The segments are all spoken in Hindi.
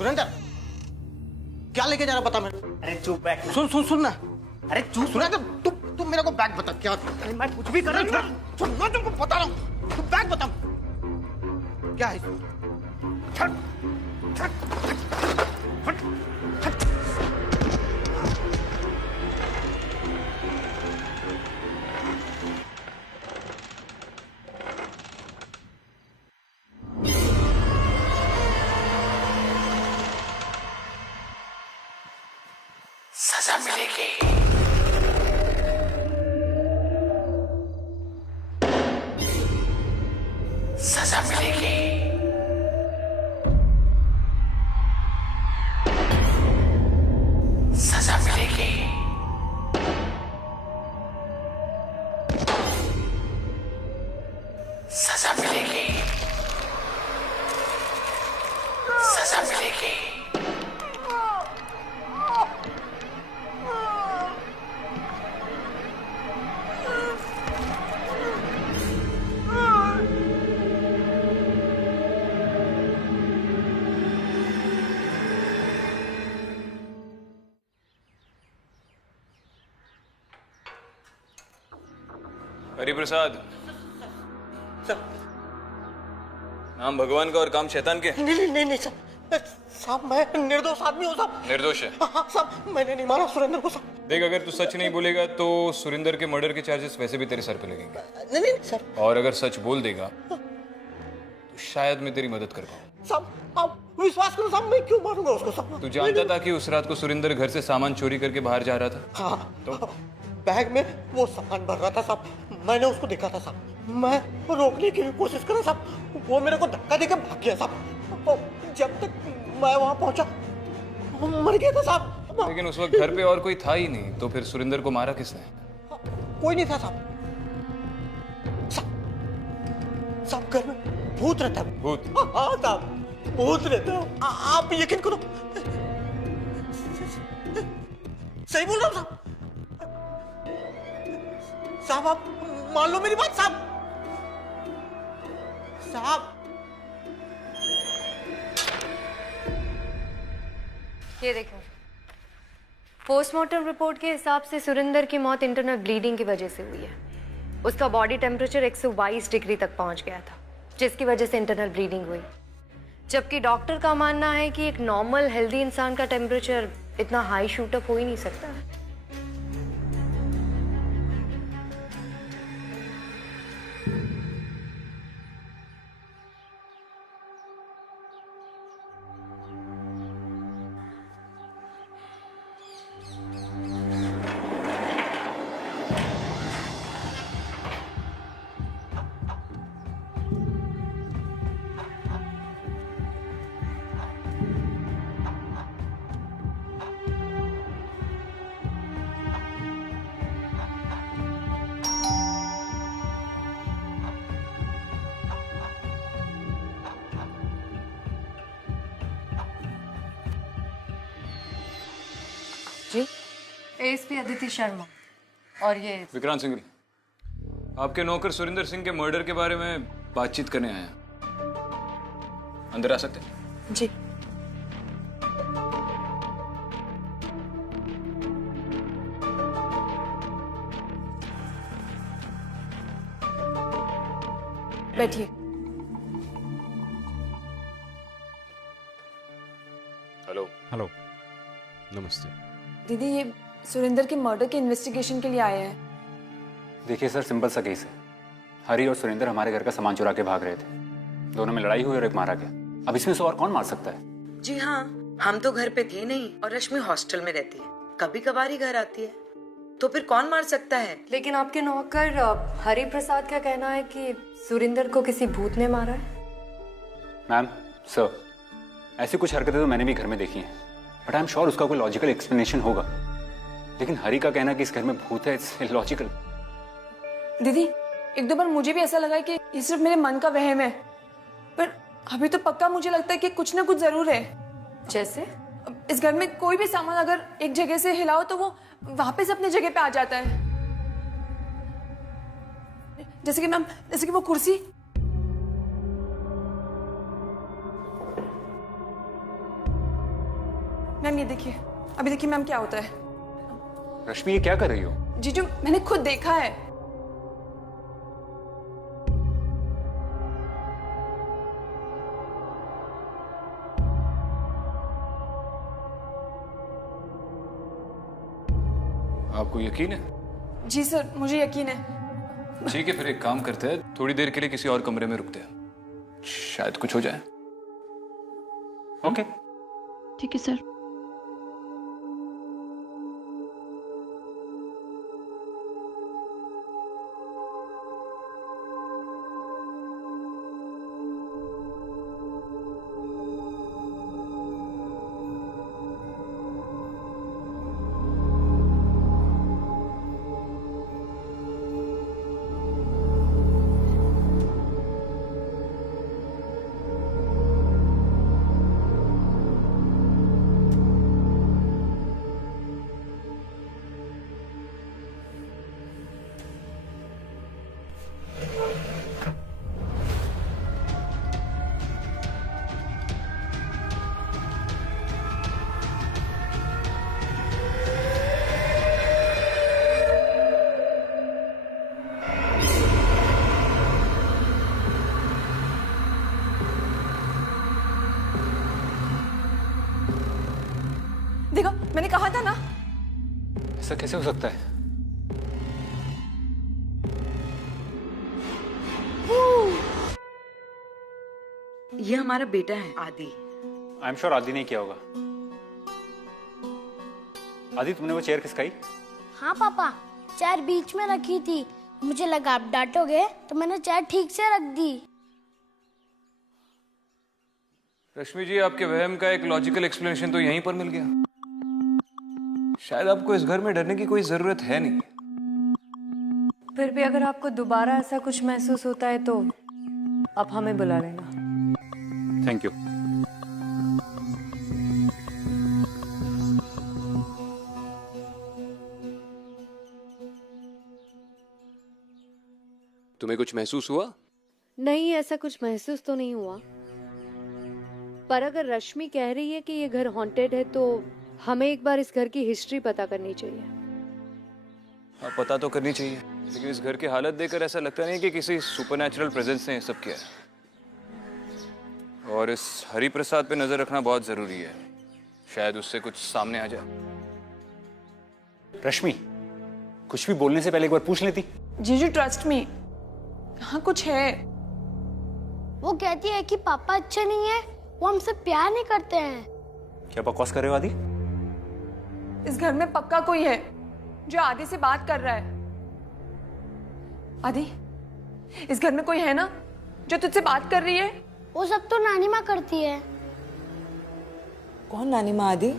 सुरेंद्र, क्या लेके जा रहा बता मेरे। अरे चुप बैठ ना। सुन ना। अरे चुप। सुरेंद्र, तुम मेरे को बैग बता क्या। अरे मैं कुछ भी कर रहा हूँ। सुन, मैं तुमको बता रहा हूँ, तुम बैग बता क्या है। छट, छट, हट, हट। सजा मिलेगी। सजा मिलेगी। सजा मिलेगी। सजा मिलेगी। सजा मिलेगी। हरिप्रसाद, सर, नाम भगवान का और काम शैतान के। नहीं साहब, मैं निर्दोष आदमी हूँ साहब। निर्दोष है। हाँ साहब, मैंने नहीं मारा सुरेंद्र को साहब। देख, अगर तू सच नहीं बोलेगा तो सुरेंद्र के मर्डर के चार्जेस वैसे भी तेरे सर पे लगेंगे। नहीं सर। और अगर सच बोल देगा तो शायद मैं तेरी मदद कर पाऊँ। साहब आप विश्वास करो साहब, मैं क्यों मारूंगा उसको साहब। तू जानता था कि उस रात को सुरेंद्र घर से सामान चोरी करके बाहर जा रहा था? हाँ, तो? बैग में वो सामान भर रहा था साहब, मैंने उसको देखा था साहब। मैं रोकने की भी कोशिश करा साहब, वो मेरे को धक्का देके भाग गया साहब। और जब तक मैं वहां पहुंचा वो मर गया था साहब। लेकिन उस वक्त घर पे और कोई था ही नहीं, तो फिर सुरेंद्र को मारा किसने? कोई नहीं था साहब। साहब घर में भूत रहता है। भूत? हाँ साहब, भूत रहता है। आप यकीन करो, सही बोल रहा हूँ साहब। साहब आप मान लो मेरी बात साहब। साहब ये देखो, पोस्टमार्टम रिपोर्ट के हिसाब से सुरेंद्र की मौत इंटरनल ब्लीडिंग की वजह से हुई है। उसका बॉडी टेम्परेचर 122 डिग्री तक पहुंच गया था, जिसकी वजह से इंटरनल ब्लीडिंग हुई। जबकि डॉक्टर का मानना है कि एक नॉर्मल हेल्दी इंसान का टेम्परेचर इतना हाई शूट अप हो ही नहीं सकता। जी, एएसपी अदिति शर्मा। और ये विक्रांत सिंह, आपके नौकर सुरेंद्र सिंह के मर्डर के बारे में बातचीत करने आए हैं। अंदर आ सकते हैं? जी। बैठिए। हेलो। हेलो, नमस्ते। दीदी, ये सुरेंद्र के मर्डर के इन्वेस्टिगेशन के लिए आए हैं। देखिए सर, सिंपल सा केस है। हरी और सुरेंद्र हमारे घर का सामान चुरा के भाग रहे थे। दोनों में लड़ाई हुई और एक मारा गया। अब इसमें से और कौन मार सकता है? जी हाँ, हम तो घर पे थे नहीं और रश्मि हॉस्टल में रहती है, कभी कभार ही घर आती है, तो फिर कौन मार सकता है? लेकिन आपके नौकर हरि प्रसाद का कहना है कि सुरेंद्र को किसी भूत ने मारा है। मैम, सर, ऐसी कुछ हरकतें तो मैंने भी घर में देखी हैं, बट आई एम श्योर उसका कोई लॉजिकल एक्सप्लेनेशन होगा। लेकिन हरी का कहना कि इस घर में भूत है, इट्स इलॉजिकल। दीदी, एक दो बार मुझे भी ऐसा लगा कि ये सिर्फ मेरे मन का वहम है, पर अभी तो पक्का मुझे लगता है कि कुछ ना कुछ जरूर है। जैसे? इस घर में कोई भी सामान अगर एक जगह से हिलाओ तो वो वापस अपनी जगह पे आ जाता है। जैसे कि मैम, जैसे कि वो कुर्सी। मैम ये देखिए, अभी देखिए मैम क्या होता है। रश्मि, ये क्या कर रही हो? जीजू मैंने खुद देखा है। आपको यकीन है? जी सर, मुझे यकीन है। ठीक है, फिर एक काम करते हैं, थोड़ी देर के लिए किसी और कमरे में रुकते हैं, शायद कुछ हो जाए। ओके। ठीक है सर। देखो, मैंने कहा था ना। ऐसा कैसे हो सकता है? ये हमारा बेटा है आदि। आई एम श्योर आदि ने किया होगा। आदि, तुमने वो चेयर खिसकाई? हाँ पापा, चेयर बीच में रखी थी, मुझे लगा आप डांटोगे तो मैंने चेयर ठीक से रख दी। रश्मि जी, आपके वहम का एक लॉजिकल एक्सप्लेनेशन तो यहीं पर मिल गया। शायद आपको इस घर में डरने की कोई जरूरत है नहीं। फिर भी अगर आपको दोबारा ऐसा कुछ महसूस होता है तो आप हमें बुला लेना। Thank you. तुम्हें कुछ महसूस हुआ? नहीं, ऐसा कुछ महसूस तो नहीं हुआ, पर अगर रश्मि कह रही है कि ये घर हॉन्टेड है तो हमें एक बार इस घर की हिस्ट्री पता करनी चाहिए। हाँ, पता तो करनी चाहिए, लेकिन इस घर की हालत देखकर ऐसा लगता नहीं कि किसी सुपरनैचुरल प्रेजेंस ने ये सब किया है। और इस हरि प्रसाद पे नजर रखना बहुत जरूरी है, शायद उससे कुछ सामने आ जाए। रश्मि, कुछ भी बोलने से पहले एक बार पूछ लेती। जीजू ट्रस्ट मी, हाँ कुछ है। वो कहती है कि पापा अच्छे नहीं है, वो हमसे प्यार नहीं करते हैं। क्या बकवास कर रहे हो आदि? इस घर में पक्का कोई है जो आदि से बात कर रहा है। आदि, इस घर में कोई है ना जो तुझसे बात कर रही है? वो सब तो नानी माँ करती है। कौन नानी माँ आदि?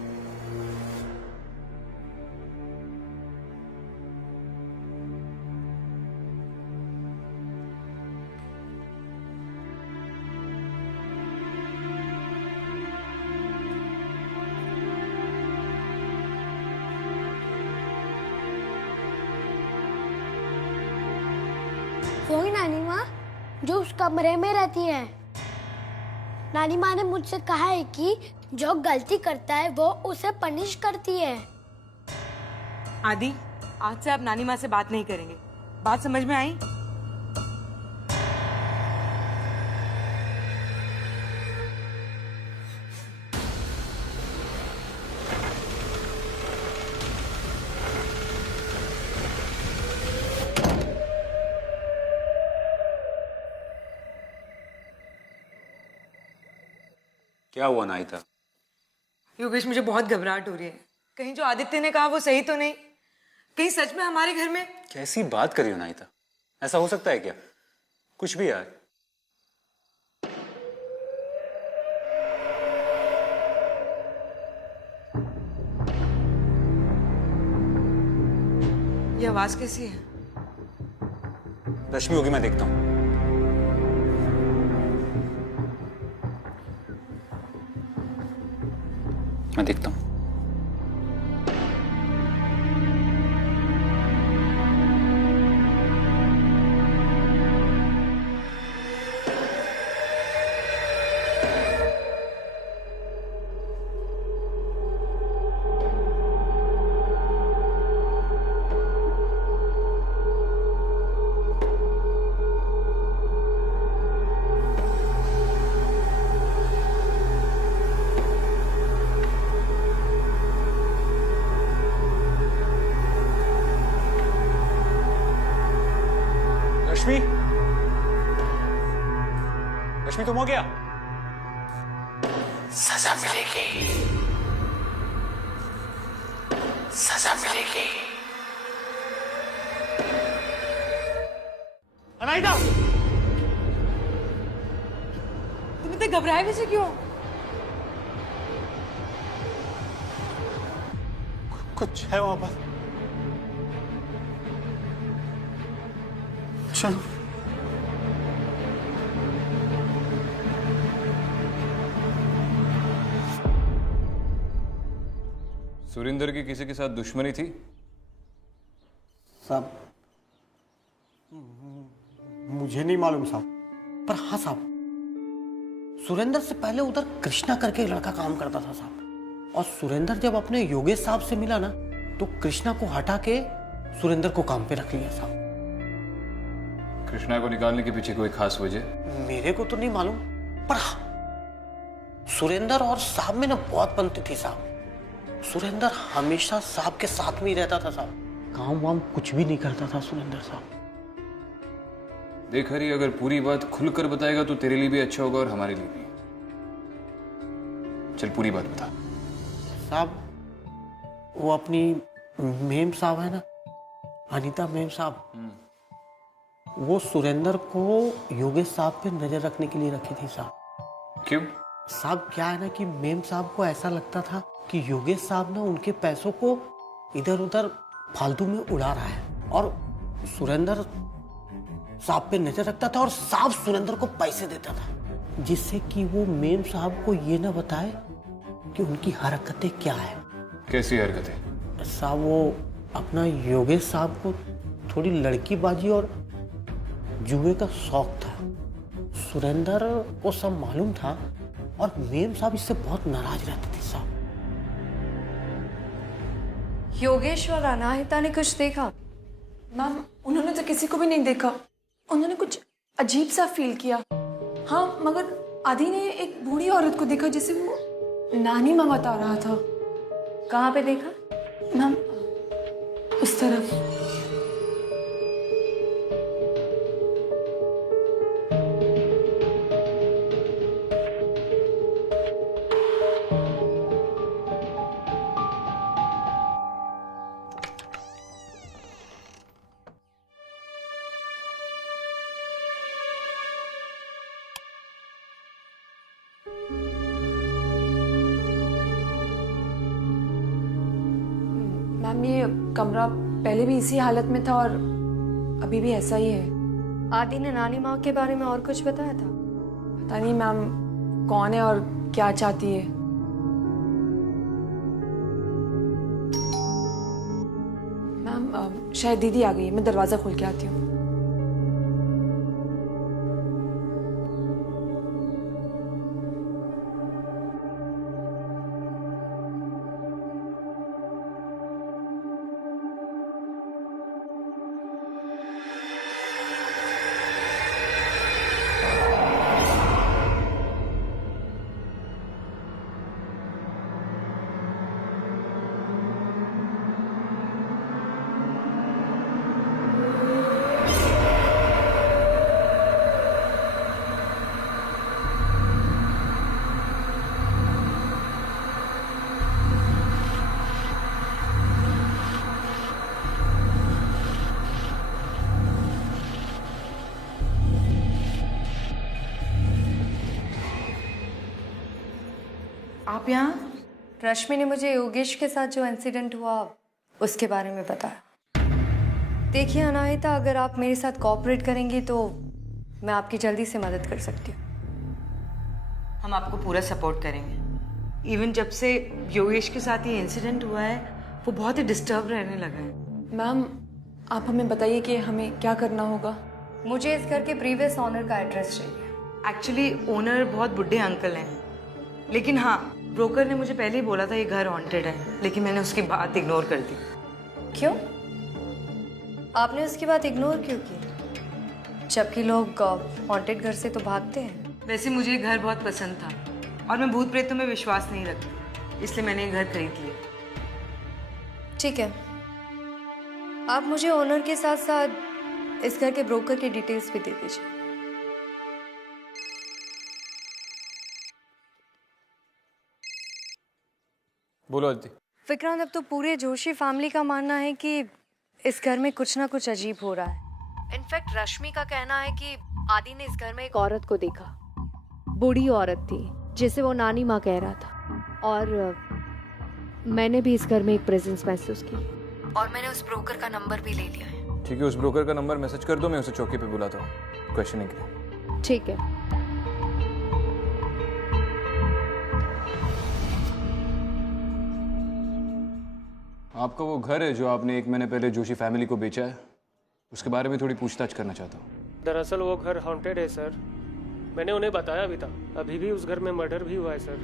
वही नानी माँ जो उस कमरे में रहती है। नानी माँ ने मुझसे कहा है कि जो गलती करता है वो उसे पनिश करती है। आदि, आज से आप नानी माँ से बात नहीं करेंगे। बात समझ में आई? क्या हुआ नाइता? योगेश, मुझे बहुत घबराहट हो रही है। कहीं जो आदित्य ने कहा वो सही तो नहीं? कहीं सच में हमारे घर में? कैसी बात कर रही हो नाइता? ऐसा हो सकता है क्या? कुछ भी यार। ये आवाज कैसी है? रश्मि होगी, मैं देखता हूँ। मैं देखता हूँ। रश्मि, रश्मि तुम हो गया? सजा मिलेगी, सजा मिलेगी। अनाहिता, तुम इतने घबराए वैसे क्यों? कुछ है वहां पर। चलो। सुरेंद्र की किसी के साथ दुश्मनी थी? साहब, मुझे नहीं मालूम साहब, पर हाँ साहब, सुरेंद्र से पहले उधर कृष्णा करके एक लड़का काम करता था साहब, और सुरेंद्र जब अपने योगेश साहब से मिला ना, तो कृष्णा को हटा के सुरेंद्र को काम पे रख लिया साहब। कृष्णा को निकालने के पीछे कोई खास वजह? मेरे को तो नहीं मालूम, पर हाँ, सुरेंद्र और साहब में ना बहुत बनती थी साहब। सुरेंद्र हमेशा साहब के साथ में ही रहता था साहब, काम वाम कुछ भी नहीं करता था सुरेंद्र साहब। देख हरी, अगर पूरी बात खुलकर बताएगा तो तेरे लिए भी अच्छा होगा और हमारे लिए भी। चल पूरी बात बता। साहब, वो अपनी मेम साहब है ना, अनीता मेम साहब, वो सुरेंद्र को योगेश साहब पे नजर रखने के लिए रखी थी साहब। क्यों? साहब क्या है ना कि मेम साहब को ऐसा लगता था कि योगेश साहब ना उनके पैसों को इधर उधर फालतू में उड़ा रहा है, और सुरेंद्र साहब पे नजर रखता था और साहब सुरेंद्र को पैसे देता था, जिससे कि वो मेम साहब को ये ना बताए कि उनकी हरकतें क्या है। कैसी हरकतें? साहब, वो अपना योगेश साहब को थोड़ी लड़कीबाजी और जुए का शौक था। सुरेंद्र को सब मालूम था और मेम साहब इससे बहुत नाराज रहते थे साहब। योगेश और अनाहिता ने कुछ देखा? मैम, उन्होंने तो किसी को भी नहीं देखा। उन्होंने कुछ अजीब सा फील किया। हाँ, मगर आदि ने एक बूढ़ी औरत को देखा जिसे वो नानी माँ बता रहा था। कहाँ पे देखा? मैम, उस तरफ। मैम, ये कमरा पहले भी इसी हालत में था और अभी भी ऐसा ही है। आदि ने नानी माँ के बारे में और कुछ बताया था? पता नहीं मैम, कौन है और क्या चाहती है। मैम, शायद दीदी आ गई है, मैं दरवाजा खोल के आती हूँ। आप यहाँ? रश्मि ने मुझे योगेश के साथ जो इंसिडेंट हुआ उसके बारे में बताया। देखिए अनाहिता, अगर आप मेरे साथ कोऑपरेट करेंगी तो मैं आपकी जल्दी से मदद कर सकती हूँ। हम आपको पूरा सपोर्ट करेंगे। इवन जब से योगेश के साथ ये इंसिडेंट हुआ है, वो बहुत ही डिस्टर्ब रहने लगा है। मैम, आप हमें बताइए कि हमें क्या करना होगा। मुझे इस घर के प्रीवियस ऑनर का एड्रेस चाहिए। एक्चुअली ओनर बहुत बुढ़े अंकल हैं, लेकिन हाँ, ब्रोकर ने मुझे पहले ही बोला था ये घर हॉन्टेड है, लेकिन मैंने उसकी बात इग्नोर कर दी। क्यों? आपने उसकी बात इग्नोर क्यों की? जबकि लोग हॉन्टेड घर से तो भागते हैं। वैसे मुझे ये घर बहुत पसंद था और मैं भूत प्रेतों में विश्वास नहीं रखती, इसलिए मैंने ये घर खरीद लिया। ठीक है, आप मुझे ओनर के साथ साथ इस घर के ब्रोकर की डिटेल्स भी दे दीजिए। बोलो अदिति। विक्रांत, अब तो पूरे जोशी फैमिली का मानना है कि इस घर में कुछ ना कुछ अजीब हो रहा है। इनफैक्ट रश्मि का कहना है कि आदि ने इस घर में एक औरत को देखा। बूढ़ी औरत थी जिसे वो नानी माँ कह रहा था, और मैंने भी इस घर में एक प्रेजेंस महसूस की, और मैंने उस ब्रोकर का नंबर भी ले लिया है। ठीक है, उस ब्रोकर का नंबर मैसेज कर दो, मैं उसे चौकी पे बुलाता हूँ क्वेश्चनिंग के लिए। ठीक है। आपका वो घर है जो आपने 1 महीने पहले जोशी फैमिली को बेचा है, उसके बारे में थोड़ी पूछताछ करना चाहता हूँ। दरअसल वो घर हॉन्टेड है सर, मैंने उन्हें बताया भी था। अभी भी उस घर में मर्डर भी हुआ है सर।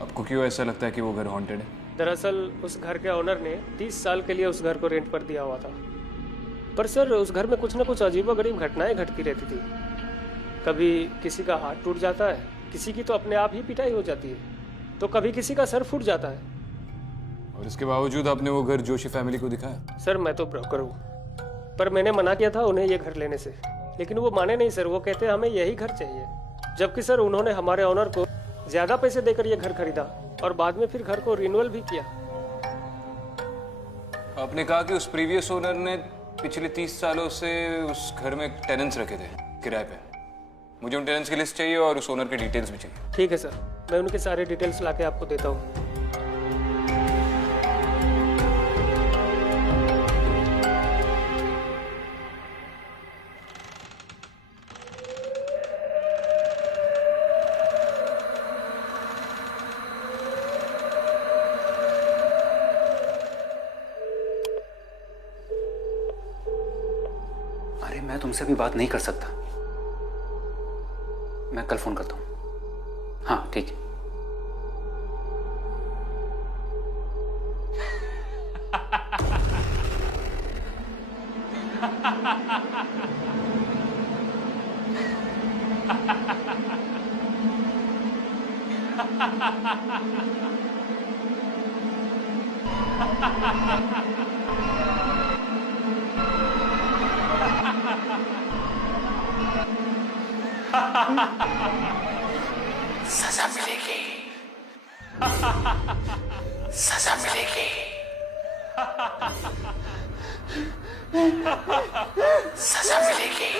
आपको क्यों ऐसा लगता है कि वो घर हॉन्टेड है? दरअसल उस घर के ओनर ने 30 साल के लिए उस घर को रेंट पर दिया हुआ था, पर सर उस घर में कुछ ना कुछ अजीबोगरीब घटनाएं घटती रहती थी। कभी किसी का हाथ टूट जाता है, किसी की तो अपने आप ही पिटाई हो जाती है, तो कभी किसी का सर फूट जाता है। और इसके बावजूद आपने वो घर जोशी फैमिली को दिखाया? सर मैं तो ब्रोकर हूँ, पर मैंने मना किया था उन्हें ये घर लेने से, लेकिन वो माने नहीं सर। वो कहते हमें यही घर चाहिए, जबकि सर उन्होंने हमारे ओनर को ज्यादा पैसे देकर ये घर खरीदा और बाद में फिर घर को रिन्यूअल भी किया। आपने कहा कि उस प्रीवियस ओनर ने पिछले 30 सालों से उस घर में टेनेंट्स रखे थे किराए पे। मुझे उन टेनेंट्स की लिस्ट चाहिए और उस ओनर के डिटेल्स भी चाहिए। ठीक है सर, मैं उनके सारे डिटेल्स लाके आपको देता हूँ। अरे मैं तुमसे भी बात नहीं कर सकता, मैं कल फोन करता हूँ। हाँ ठीक है। सजा मिलेगी, सजा मिलेगी, सजा मिलेगी,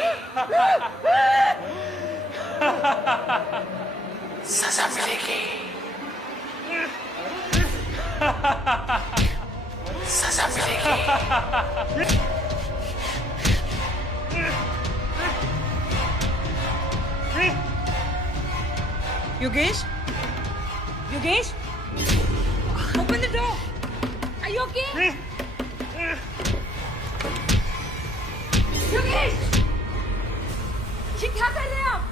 सजा मिलेगी, सजा मिलेगी। Yogesh, Yogesh, open the door. Are you okay? Yogesh, ये क्या कर रहे हैं आप?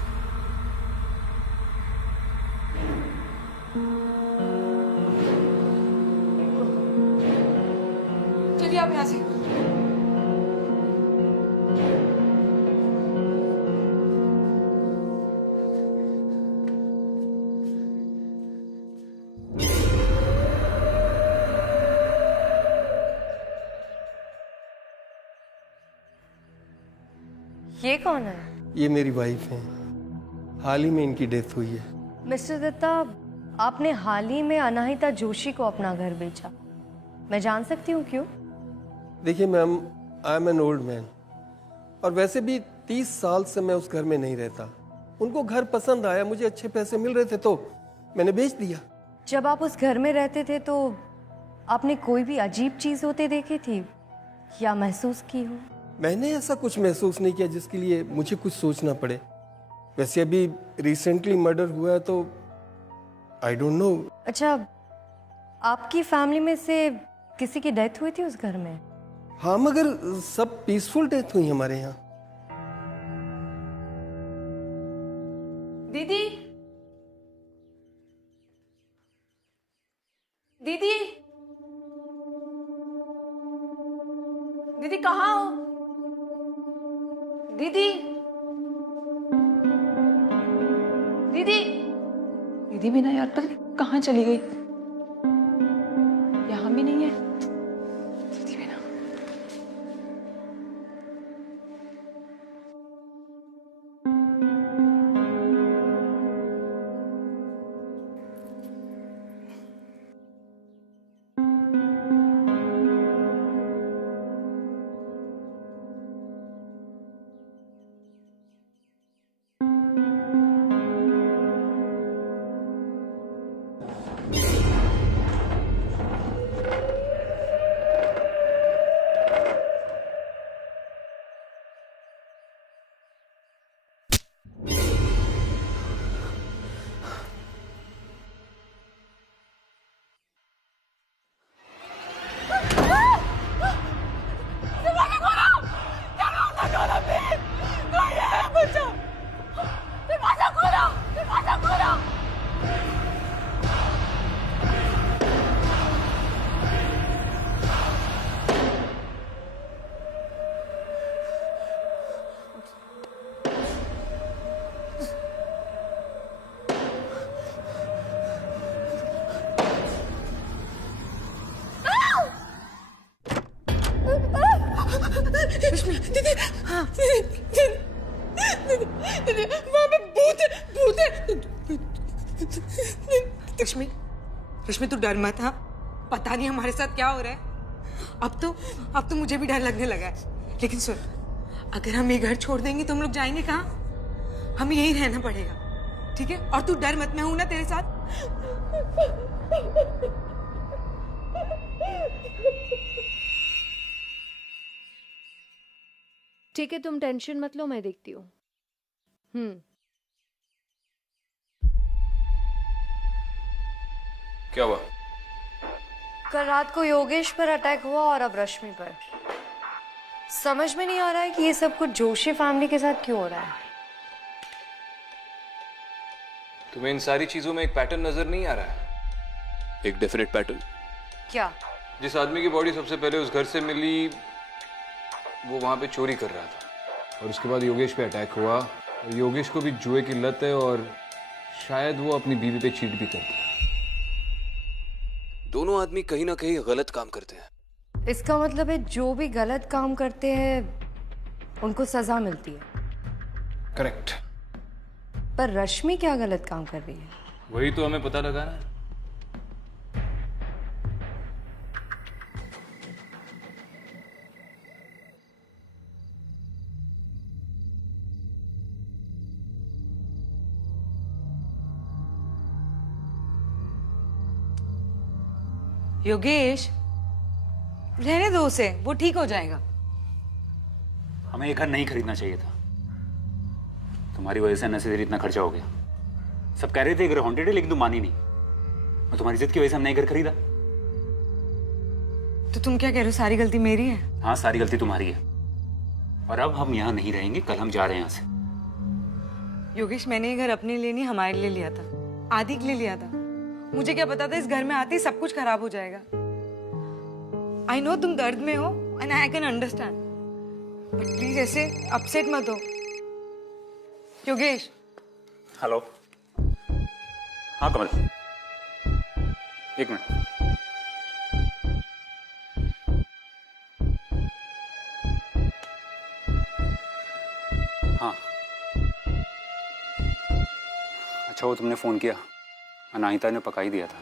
चलिए आप यहाँ से। ये कौन है? ये मेरी वाइफ है, हाल ही में इनकी डेथ हुई है। मिस्टर दत्ता, आपने हाल ही में अनाहिता जोशी को अपना घर बेचा, मैं जान सकती हूँ क्यों? देखिए ma'am, I am an old man, और वैसे भी 30 साल से मैं उस घर में नहीं रहता। उनको घर पसंद आया, मुझे अच्छे पैसे मिल रहे थे तो मैंने बेच दिया। जब आप उस घर में रहते थे तो आपने कोई भी अजीब चीज होते देखी थी या महसूस की हो? मैंने ऐसा कुछ महसूस नहीं किया जिसके लिए मुझे कुछ सोचना पड़े। वैसे अभी रिसेंटली मर्डर हुआ है तो आई डोंट नो। अच्छा, आपकी फैमिली में से किसी की डेथ हुई थी उस घर में? हाँ, मगर सब पीसफुल डेथ हुई हमारे यहाँ। दीदी, दीदी, दीदी कहाँ हो? दीदी, दीदी, दीदी भी ना यार, पता नहीं कहाँ चली गई। यहाँ भी नहीं है दीदी भी ना। रश्मि दीदी, हाँ दीदी, वहाँ पे भूत है। रश्मि, रश्मि तू डर मत। हाँ, पता नहीं हमारे साथ क्या हो रहा है। अब तो मुझे भी डर लगने लगा है। लेकिन सुन, अगर हम ये घर छोड़ देंगे तो हम लोग जाएंगे कहाँ? हमें यहीं रहना पड़ेगा, ठीक है? और तू डर मत, मैं हूं ना तेरे साथ। ठीक है, तुम टेंशन मत लो, मैं देखती हूँ। क्या हुआ? कल रात को योगेश पर अटैक हुआ और अब रश्मि पर। समझ में नहीं आ रहा है कि ये सब कुछ जोशी फैमिली के साथ क्यों हो रहा है। तुम्हें इन सारी चीजों में एक पैटर्न नजर नहीं आ रहा है? एक डेफिनेट पैटर्न। क्या? जिस आदमी की बॉडी सबसे पहले उस घर से मिली वो वहां पे चोरी कर रहा था और उसके बाद योगेश पे अटैक हुआ। और योगेश को भी जुए की लत है और शायद वो अपनी बीवी पे चीट भी करता है। दोनों आदमी कहीं ना कहीं गलत काम करते हैं। इसका मतलब है जो भी गलत काम करते हैं उनको सजा मिलती है। करेक्ट। पर रश्मि क्या गलत काम कर रही है? वही तो हमें पता लगाना है। योगेश, रहने दो उसे, वो ठीक हो जाएगा। हमें ये घर नहीं खरीदना चाहिए था। तुम्हारी वजह से अननेसेसरी इतना खर्चा हो गया। सब कह रहे थे घर हॉन्टेड है, लेकिन तुम मानी नहीं। और तुम्हारी जिद की वजह से हमने घर खरीदा। तो तुम क्या कह रहे हो, सारी गलती मेरी है? हाँ, सारी गलती तुम्हारी है। और अब हम यहाँ नहीं रहेंगे, कल हम जा रहे हैं यहाँ से। योगेश, मैंने ये घर अपने लिए नहीं, हमारे लिए लिया था, आदि के लिए लिया था। मुझे क्या पता था इस घर में आते ही सब कुछ खराब हो जाएगा। आई नो तुम दर्द में हो and I can understand, but please ऐसे अपसेट मत हो। योगेश। हेलो। हाँ कमल, एक मिनट। हाँ, अच्छा वो तुमने फोन किया? अनाहिता ने पका ही दिया था।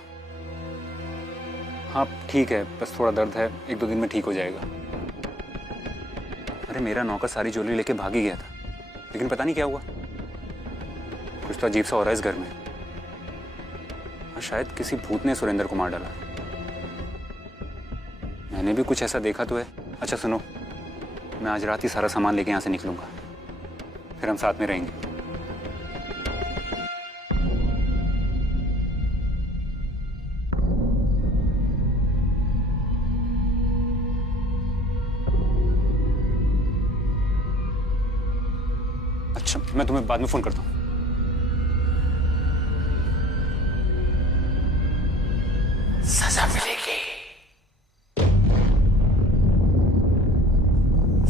हाँ ठीक है, बस थोड़ा दर्द है, 1-2 दिन में ठीक हो जाएगा। अरे मेरा नौकर सारी ज्वेलरी लेके भाग ही गया था, लेकिन पता नहीं क्या हुआ। कुछ तो अजीब सा हो रहा है इस घर में। हाँ, शायद किसी भूत ने सुरेंद्र को मार डाला। मैंने भी कुछ ऐसा देखा तो है। अच्छा सुनो, मैं आज रात ही सारा सामान लेके यहाँ से निकलूंगा, फिर हम साथ में रहेंगे। अच्छा, मैं तुम्हें बाद में फोन करता हूँ। सजा मिलेगी,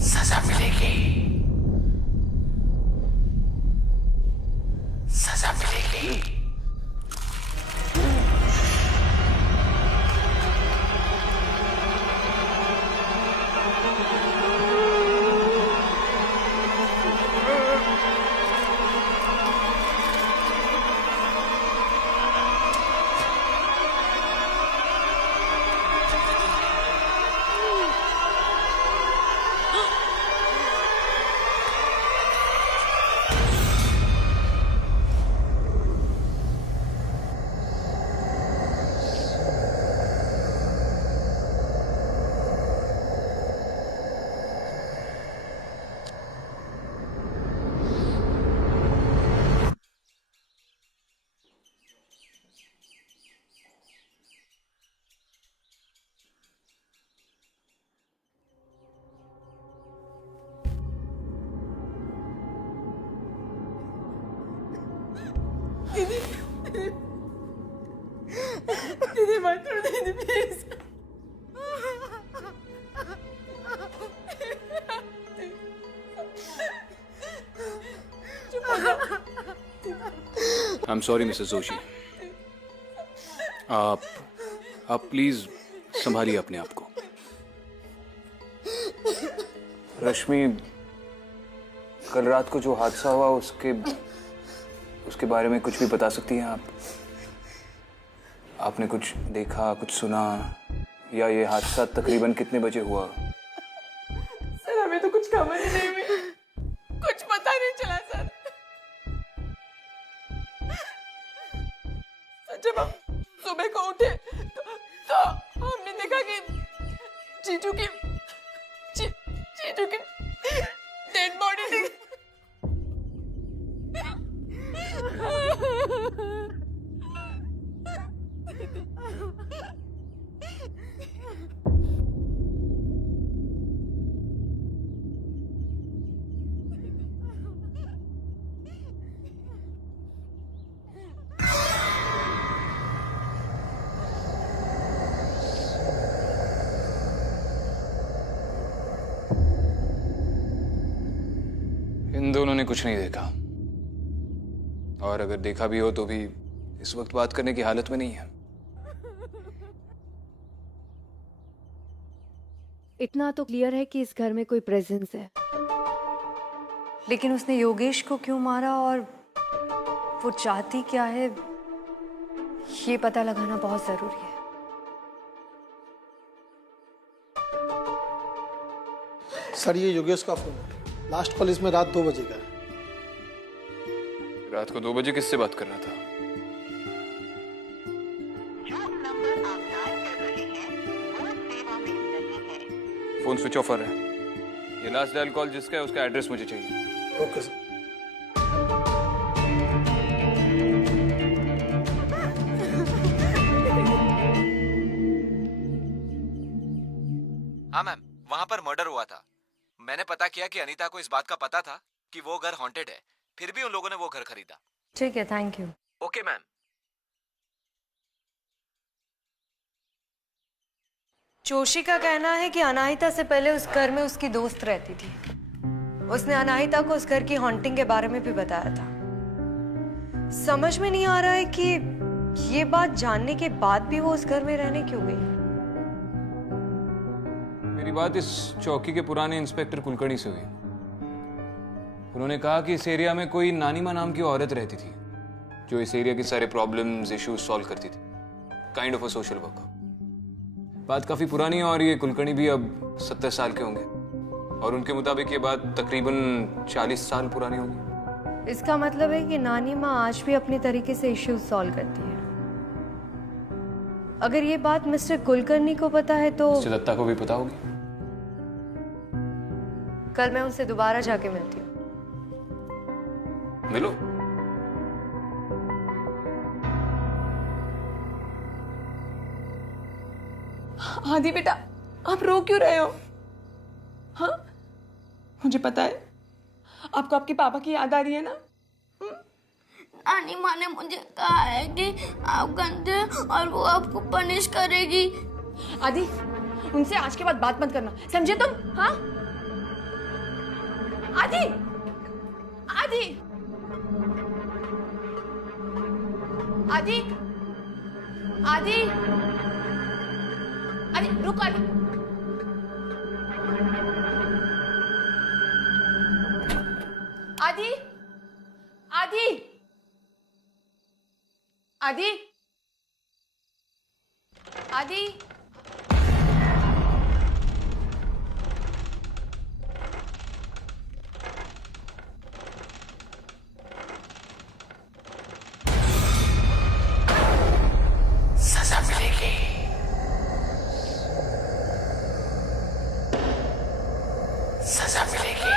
सजा मिलेगी, सजा मिलेगी। दीदी मत करो दीदी, please. I am sorry Mrs Joshi. आप प्लीज संभालिए अपने आप को। रश्मि, कल रात को जो हादसा हुआ उसके बारे में कुछ भी बता सकती हैं आप? आपने कुछ देखा, कुछ सुना, या ये हादसा तकरीबन कितने बजे हुआ? सर हमें तो कुछ खबर ही नहीं हुई, कुछ पता नहीं चला सर। जब हम सुबह को उठे तो हमने देखा कि जीजू की डेड बॉडी थी। इन दोनों ने कुछ नहीं देखा, और अगर देखा भी हो तो भी इस वक्त बात करने की हालत में नहीं है। इतना तो क्लियर है कि इस घर में कोई प्रेजेंस है, लेकिन उसने योगेश को क्यों मारा और वो चाहती क्या है, ये पता लगाना बहुत जरूरी है। सर ये योगेश का फोन है, लास्ट कॉल इसमें रात 2 बजे का है। रात को 2 बजे किससे बात कर रहा था? फोन स्विच ऑफ है। ये लास्ट डायल कॉल जिसका है उसका एड्रेस मुझे चाहिए। Okay sir. हाँ मैम, वहाँ पर मर्डर हुआ था। मैंने पता किया कि अनीता को इस बात का पता था कि वो घर हॉन्टेड है, फिर भी उन लोगों ने वो घर खरीदा। ठीक है, thank you. Okay ma'am. Joshi का कहना है कि अनाहिता से पहले उस घर में उसकी दोस्त रहती थी। उसने अनाहिता को उस घर की हॉन्टिंग के बारे में भी बताया था। समझ में नहीं आ रहा है कि ये बात जानने के बाद भी वो उस घर में रहने क्यों गई। मेरी बात इस चौकी के पुराने इंस्पेक्टर कुलकर्णी से हुई। उन्होंने कहा कि इस एरिया में कोई नानीमा नाम की औरत रहती थी जो इस एरिया के सारे प्रॉब्लम्स, इश्यूज सॉल्व करती थी। Kind of a social worker. बात काफी पुरानी है और ये कुलकर्णी भी अब 70 साल के होंगे, और उनके मुताबिक ये बात तकरीबन 40 साल पुरानी होगी। इसका मतलब है कि नानी माँ आज भी अपने तरीके से इश्यूज सॉल्व करती है। अगर ये बात मिस्टर कुलकर्णी को पता है तो मिस्टर दत्ता को भी पता होगी। कल मैं उनसे दोबारा जाके मिलती हूँ। मिलो। आदि बेटा, आप रो क्यों रहे हो? हाँ, मुझे पता है आपको आपके पापा की याद आ रही है ना? नानी माँ ने मुझे कहा है कि आप गंदे हैं और वो आपको पनिश करेगी। आदि, उनसे आज के बाद बात मत करना, समझे तुम? हाँ? आदि, आदि, आदि, आदि, आदि, रुक आदि। आदि, आदि, आदि, आदि, सजा मिलेगी। सजा मिलेगी।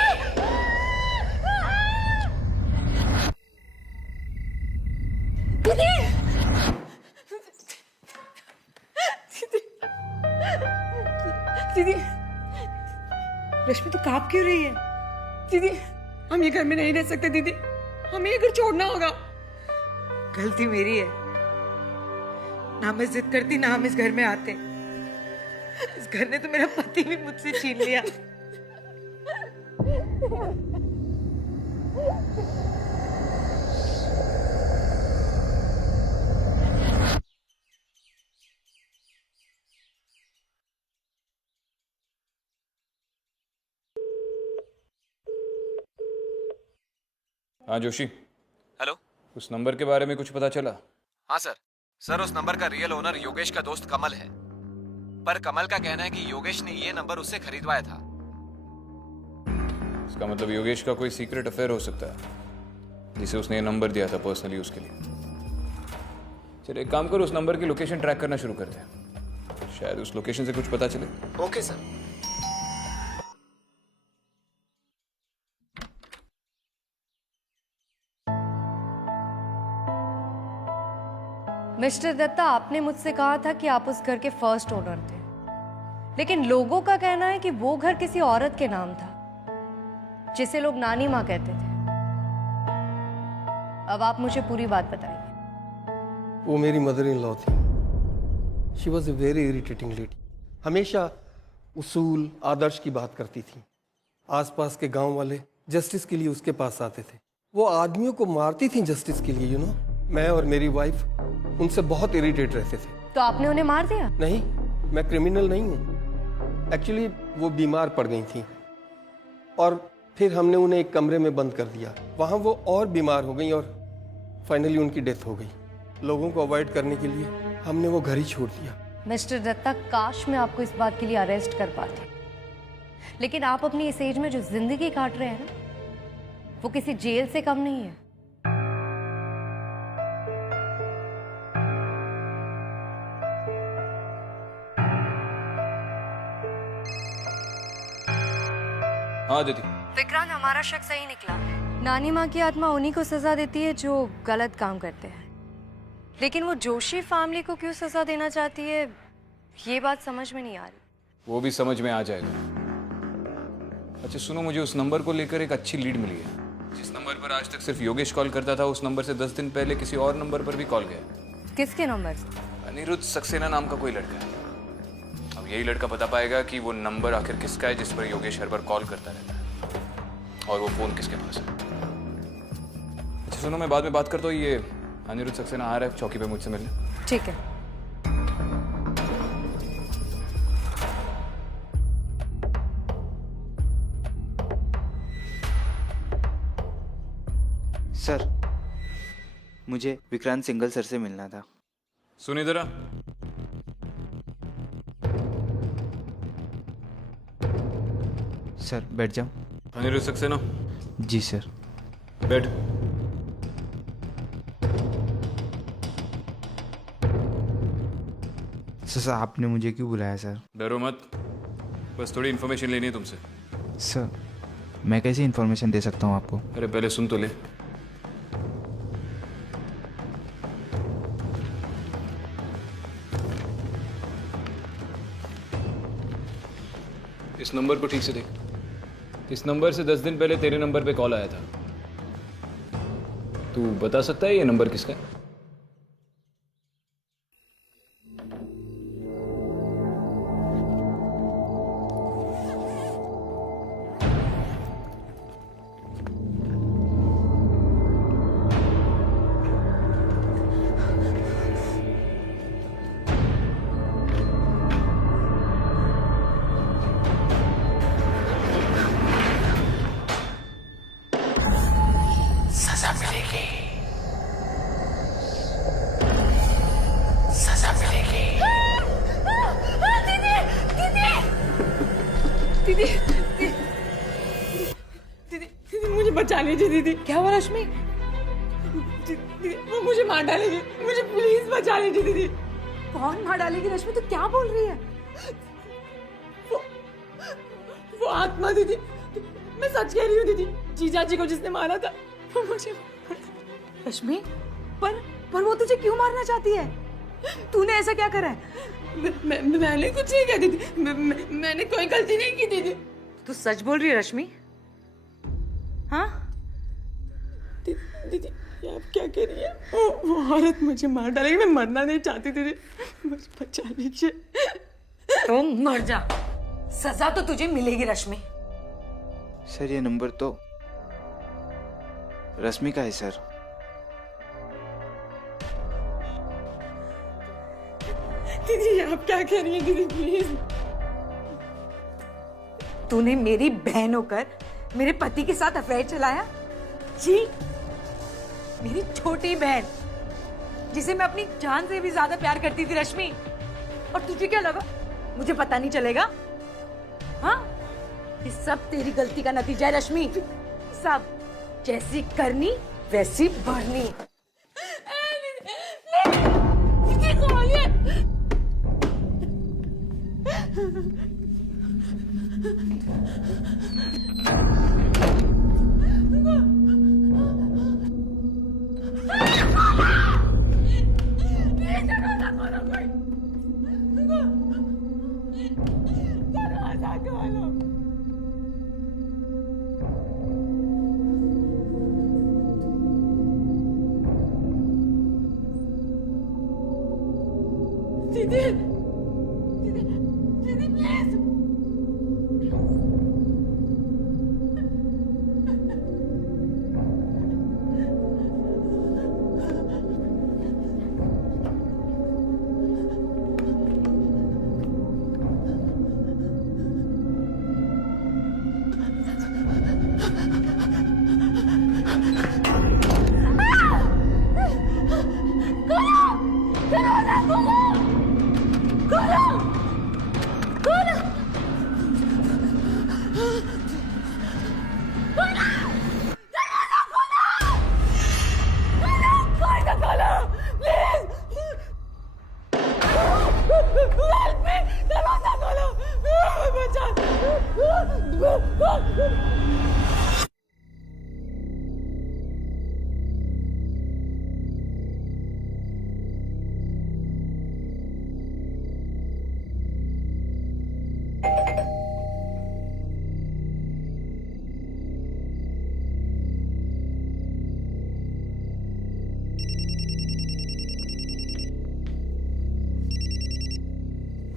दीदी, रश्मि तो कांप क्यों रही है? दीदी, हम ये घर में नहीं रह सकते दीदी, हमें ये घर छोड़ना होगा। गलती मेरी है, ना मैं जिद करती ना हम इस घर में आते। इस घर ने तो मेरा पति भी मुझसे छीन लिया। हाँ जोशी, हेलो। उस नंबर के बारे में कुछ पता चला? हाँ सर। सर उस नंबर का रियल ओनर योगेश का दोस्त कमल है, पर कमल का कहना है कि योगेश ने ये नंबर उससे खरीदवाया था। इसका मतलब योगेश का कोई सीक्रेट अफेयर हो सकता है, जिसे उसने ये नंबर दिया था पर्सनली उसके लिए। चलिए एक काम करो, उस नंबर की लोकेशन ट्रैक करना शुरू करते हैं, शायद उस लोकेशन से कुछ पता चले। Okay sir. मिस्टर दत्ता, आपने मुझसे कहा था कि आप उस घर के फर्स्ट ओनर थे, लेकिन लोगों का कहना है कि वो घर किसी औरत के नाम था, जिसे लोग नानी माँ कहते थे। अब आप मुझे पूरी बात बताइए। वो मेरी मदर इन लॉ थी। She was a very irritating lady. हमेशा उसूल आदर्श की बात करती थी। आसपास के गांव वाले जस्टिस के लिए उसके पास आते थे। वो आदमियों को मारती थी जस्टिस के लिए, यू नो। मैं और मेरी वाइफ उनसे बहुत इरिटेट रहते थे। तो आपने उन्हें मार दिया? नहीं, मैं क्रिमिनल नहीं हूँ। एक्चुअली वो बीमार पड़ गई थी और फिर हमने उन्हें एक कमरे में बंद कर दिया। वहाँ वो और बीमार हो गई और फाइनली उनकी डेथ हो गई। लोगों को अवॉइड करने के लिए हमने वो घर ही छोड़ दिया। मिस्टर दत्ता, काश मैं आपको इस बात के लिए अरेस्ट कर पाती, लेकिन आप अपनी इस एज में जो जिंदगी काट रहे हैं ना, वो किसी जेल से कम नहीं है। हाँ दीदी। विक्रांत, हमारा शक सही निकला। नानी माँ की आत्मा उन्हीं को सजा देती है जो गलत काम करते हैं, लेकिन वो जोशी फैमिली को क्यों सजा देना चाहती है, ये बात समझ में नहीं आ रही। वो भी समझ में आ जाएगा। अच्छा सुनो, मुझे उस नंबर को लेकर एक अच्छी लीड मिली है। जिस नंबर पर आज तक सिर्फ योगेश कॉल करता था, उस नंबर से 10 दिन पहले किसी और नंबर पर भी कॉल गया। किसके नंबर? अनिरुद्ध सक्सेना नाम का कोई लड़का है। अब यही लड़का बता पाएगा कि वो नंबर आखिर किसका है जिस पर योगेश हर बार कॉल करता रहता है, और वो फोन किसके पास है। अच्छा सुनो, मैं बाद में बात करता हूँ। ये अनिरुद्ध सक्सेना आ रहा है चौकी पे मुझसे मिलने। ठीक है। सर, मुझे विक्रांत सिंगल सर से मिलना था। सुन इधर आ। सर बैठ जाओ। अनिरुद्ध सक्सेना। जी सर। बैठ। सर आपने मुझे क्यों बुलाया सर? डरो मत, बस थोड़ी इन्फॉर्मेशन लेनी है तुमसे। सर मैं कैसे इन्फॉर्मेशन दे सकता हूँ आपको? अरे पहले सुन तो ले। इस नंबर को ठीक से देख। इस नंबर से 10 दिन पहले तेरे नंबर पे कॉल आया था। तू बता सकता है ये नंबर किसका है? सजा मिलेगी, सजा मिलेगी। दीदी दीदी दीदी मुझे बचा लीजिए दीदी। क्या हुआ रश्मि? दीदी वो मुझे मार डालेगी, मुझे प्लीज बचा लीजिए दीदी। कौन मार डालेगी रश्मि? तू क्या बोल रही है? वो आत्मा दीदी, मैं सच कह रही हूँ दीदी। जीजा जी को जिसने मारा था वो मुझे। रश्मि पर वो तुझे क्यों मारना चाहती है? तूने ऐसा क्या करा है? मैंने कुछ नहीं किया दीदी। मैंने कोई गलती नहीं की दीदी। तू सच बोल रही है रश्मि? हाँ दीदी ये आप क्या कह रही है? वो औरत मुझे मार डालेगी। मैं मरना नहीं चाहती दीदी, मुझे बचा लीजिए। तो मर जा, सजा तो तुझे मिलेगी रश्मि। सर ये नंबर तो रश्मि का है सर। दीदी आप क्या कह रही हैं दीदी? प्लीज। तूने मेरी बहन होकर मेरे पति के साथ अफेयर चलाया? जी मेरी छोटी बहन, जिसे मैं अपनी जान से भी ज्यादा प्यार करती थी रश्मि। और तुझे क्या लगा मुझे पता नहीं चलेगा? हाँ, ये सब तेरी गलती का नतीजा है रश्मि। सब जैसी करनी वैसी भरनी। दीदी, दीदी, दीदी please.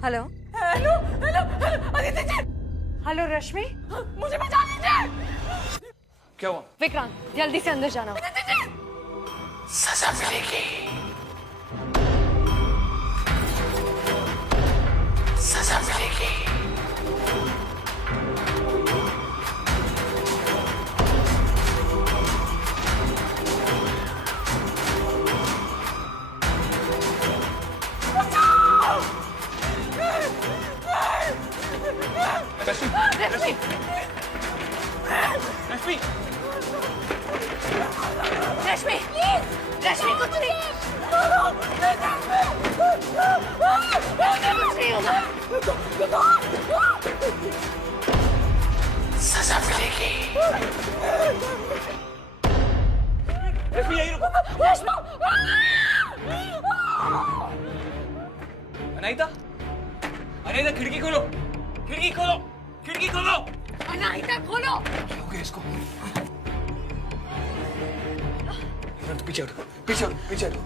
Hello hello hello hello Aditi ji. Hello Rashmi, मुझे बचा लीजिए। क्या हुआ? विक्रांत जल्दी से अंदर जाना। सजा मिलेगी, सजा मिलेगी। रश्मि, रश्मि, रश्मि, रश्मि कुछ नहीं, सजा मिलेगी। रश्मि यही रुको। अनाहिता, अनाहिता खिड़की खोलो, खिड़की खोलो, खिड़की खोलो। अनाहिता खोलो। क्या हो गया इसको? तो पीछे हटो, पीछे हटो, पीछे हटो।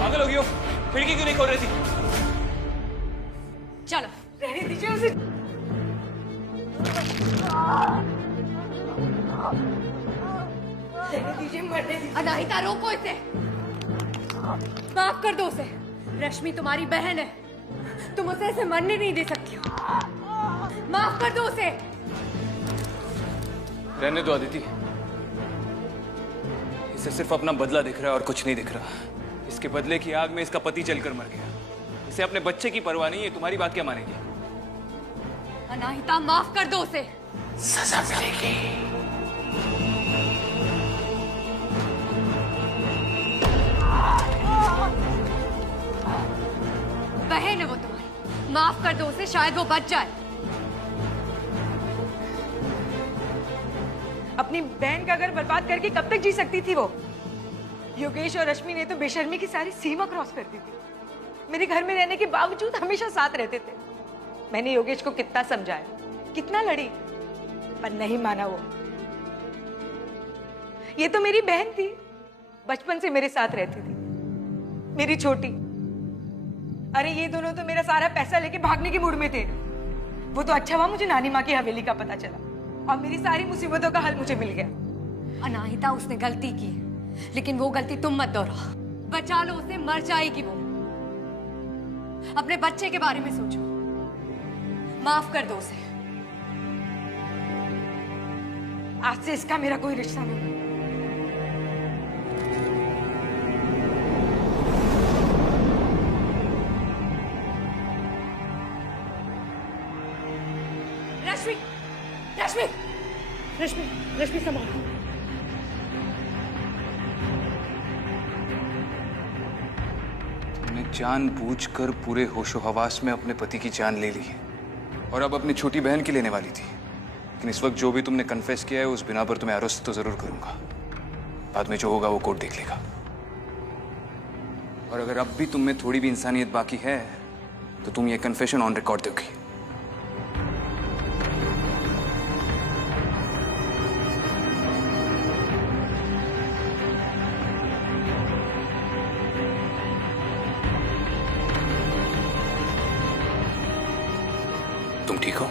पागल हो गई हो? खिड़की क्यों नहीं खोल रही थी? चलो रहने दीजिए उसे। रहने दीजिए, मरने दीजिए। अनाहिता रोको इसे, माफ कर दो उसे। रश्मि तुम्हारी बहन है, तुम उसे ऐसे मरने नहीं दे सकती हो। माफ कर दो उसे। रहने दो अदिति, इसे सिर्फ अपना बदला दिख रहा है और कुछ नहीं दिख रहा। इसके बदले की आग में इसका पति जलकर मर गया। इसे अपने बच्चे की परवाह नहीं है, तुम्हारी बात क्या मानेगी? अनाहिता माफ कर दो उसे। सजा मिलेगी। बहन है वो तुम्हारी, माफ कर दो उसे, शायद वो बच जाए। अपनी बहन का घर बर्बाद करके कब तक जी सकती थी वो? योगेश और रश्मि ने तो बेशर्मी की सारी सीमा क्रॉस कर दी थी। मेरे घर में रहने के बावजूद हमेशा साथ रहते थे। मैंने योगेश को कितना समझाया, कितना लड़ी, पर नहीं माना वो। ये तो मेरी बहन थी, बचपन से मेरे साथ रहती थी, मेरी छोटी। अरे ये दोनों तो मेरा सारा पैसा लेके भागने के मूड में थे। वो तो अच्छा हुआ मुझे नानी माँ की हवेली का पता चला। और मेरी सारी मुसीबतों का हल मुझे मिल गया। अनाहिता, उसने गलती की, लेकिन वो गलती तुम मत दोहराओ। बचा लो उसे, मर जाएगी वो। अपने बच्चे के बारे में सोचो, माफ कर दो उसे। आज से इसका मेरा कोई रिश्ता नहीं। रश्मि, रश्मि, रश्मि, रश्मि संभालो। तुमने जानबूझकर पूरे होशो हवास में अपने पति की जान ले ली है और अब अपनी छोटी बहन की लेने वाली थी। लेकिन इस वक्त जो भी तुमने कन्फेस किया है उस बिना पर तुम्हें अरेस्ट तो जरूर करूंगा। बाद में जो होगा वो कोर्ट देख लेगा। और अगर अब भी तुम में थोड़ी भी इंसानियत बाकी है तो तुम ये कन्फेशन ऑन रिकॉर्ड दोगी। तुम ठीक हो?